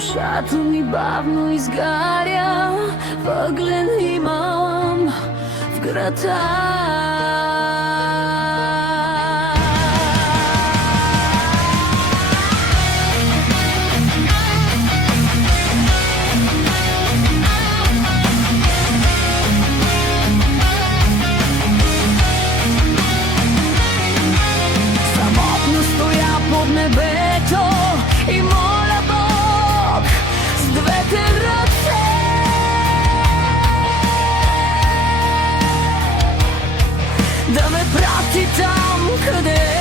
Душата ми бавно изгаря, въглен имам в града. Самотно стоя под небето и моля Бог с двете ръце да ме прати там, къде